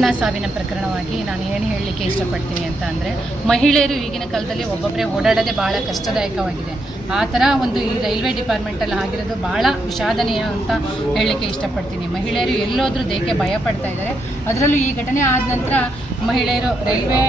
ಅನ್ನಪೂರ್ಣ ಸಾವಿನ ಪ್ರಕರಣವಾಗಿ ನಾನು ಏನು ಹೇಳಲಿಕ್ಕೆ ಇಷ್ಟಪಡ್ತೀನಿ ಅಂತ ಅಂದರೆ ಮಹಿಳೆಯರು ಈಗಿನ ಕಾಲದಲ್ಲಿ ಒಬ್ಬೊಬ್ಬರೇ ಓಡಾಡೋದೇ ಭಾಳ ಕಷ್ಟದಾಯಕವಾಗಿದೆ. ಆ ಥರ ಒಂದು ಈ ರೈಲ್ವೆ ಡಿಪಾರ್ಟ್ಮೆಂಟಲ್ಲಿ ಆಗಿರೋದು ಭಾಳ ವಿಷಾದನೀಯ ಅಂತ ಹೇಳಲಿಕ್ಕೆ ಇಷ್ಟಪಡ್ತೀನಿ. ಮಹಿಳೆಯರು ಎಲ್ಲೋದ್ರೂ ದೇಕೆ ಭಯ ಪಡ್ತಾ ಇದ್ದಾರೆ. ಅದರಲ್ಲೂ ಈ ಘಟನೆ ಆದ ನಂತರ ಮಹಿಳೆಯರು ರೈಲ್ವೆ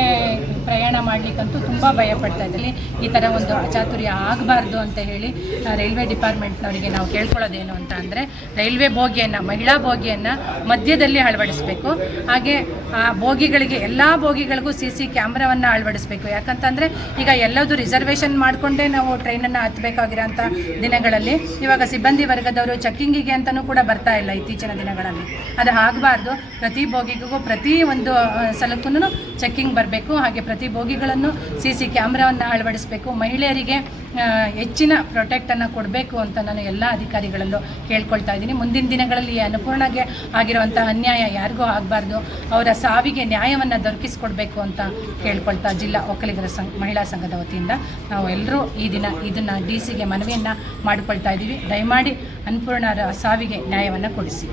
ಪ್ರಯಾಣ ಮಾಡಲಿಕ್ಕಂತೂ ತುಂಬ ಭಯ ಪಡ್ತಾ ಇದ್ದಲ್ಲಿ ಈ ಥರ ಒಂದು ಅಚಾತುರ್ಯ ಆಗಬಾರ್ದು ಅಂತ ಹೇಳಿ ರೈಲ್ವೆ ಡಿಪಾರ್ಟ್ಮೆಂಟ್ನವರಿಗೆ ನಾವು ಕೇಳ್ಕೊಳ್ಳೋದೇನು ಅಂತ ಅಂದರೆ, ರೈಲ್ವೆ ಬೋಗಿಯನ್ನು, ಮಹಿಳಾ ಬೋಗಿಯನ್ನು ಮಧ್ಯದಲ್ಲಿ ಅಳವಡಿಸಬೇಕು. ಹಾಗೆ, ಆ, ಬೋಗಿಗಳಿಗೆ, ಎಲ್ಲ ಬೋಗಿಗಳಿಗೂ ಸಿ ಸಿ ಕ್ಯಾಮ್ರಾವನ್ನು ಅಳವಡಿಸಬೇಕು. ಯಾಕಂತಂದರೆ ಈಗ ಎಲ್ಲದೂ ರಿಸರ್ವೇಷನ್ ಮಾಡಿಕೊಂಡೇ ನಾವು ಟ್ರೈನನ್ನು ಹತ್ತಬೇಕಾಗಿರೋಂಥ ದಿನಗಳಲ್ಲಿ. ಇವಾಗ ಸಿಬ್ಬಂದಿ ವರ್ಗದವರು ಚೆಕ್ಕಿಂಗಿಗೆ ಅಂತಲೂ ಕೂಡ ಬರ್ತಾ ಇಲ್ಲ ಇತ್ತೀಚಿನ ದಿನಗಳಲ್ಲಿ. ಅದು ಆಗಬಾರ್ದು. ಪ್ರತಿ ಬೋಗಿಗೂ ಪ್ರತಿ ಒಂದು ಸಲಕ್ಕೂ ಚೆಕ್ಕಿಂಗ್ ಬರಬೇಕು. ಹಾಗೆ ಪ್ರತಿ ಬೋಗಿಗಳನ್ನು ಸಿ ಸಿ ಕ್ಯಾಮ್ರಾವನ್ನು ಅಳವಡಿಸಬೇಕು. ಮಹಿಳೆಯರಿಗೆ ಹೆಚ್ಚಿನ ಪ್ರೊಟೆಕ್ಟನ್ನು ಕೊಡಬೇಕು ಅಂತ ನಾನು ಎಲ್ಲ ಅಧಿಕಾರಿಗಳಲ್ಲೂ ಕೇಳ್ಕೊಳ್ತಾ ಇದ್ದೀನಿ. ಮುಂದಿನ ದಿನಗಳಲ್ಲಿ ಈ ಅನ್ನಪೂರ್ಣಗೆ ಆಗಿರುವಂಥ ಅನ್ಯಾಯ ಯಾರಿಗೂ ಆಗಬಾರ್ದು. ಅವರ ಸಾವಿಗೆ ನ್ಯಾಯವನ್ನು ದೊರಕಿಸಿಕೊಡ್ಬೇಕು ಅಂತ ಕೇಳ್ಕೊಳ್ತಾ ಜಿಲ್ಲಾ ಒಕ್ಕಲಿಗರ ಸಂಘ, ಮಹಿಳಾ ಸಂಘದ ವತಿಯಿಂದ ನಾವು ಎಲ್ಲರೂ ಈ ದಿನ ಇದನ್ನು ಡಿ ಸಿಗೆ ಮನವಿಯನ್ನು ಮಾಡಿಕೊಳ್ತಾ ಇದ್ದೀವಿ. ದಯಮಾಡಿ ಅನ್ನಪೂರ್ಣರ ಸಾವಿಗೆ ನ್ಯಾಯವನ್ನು ಕೊಡಿಸಿ.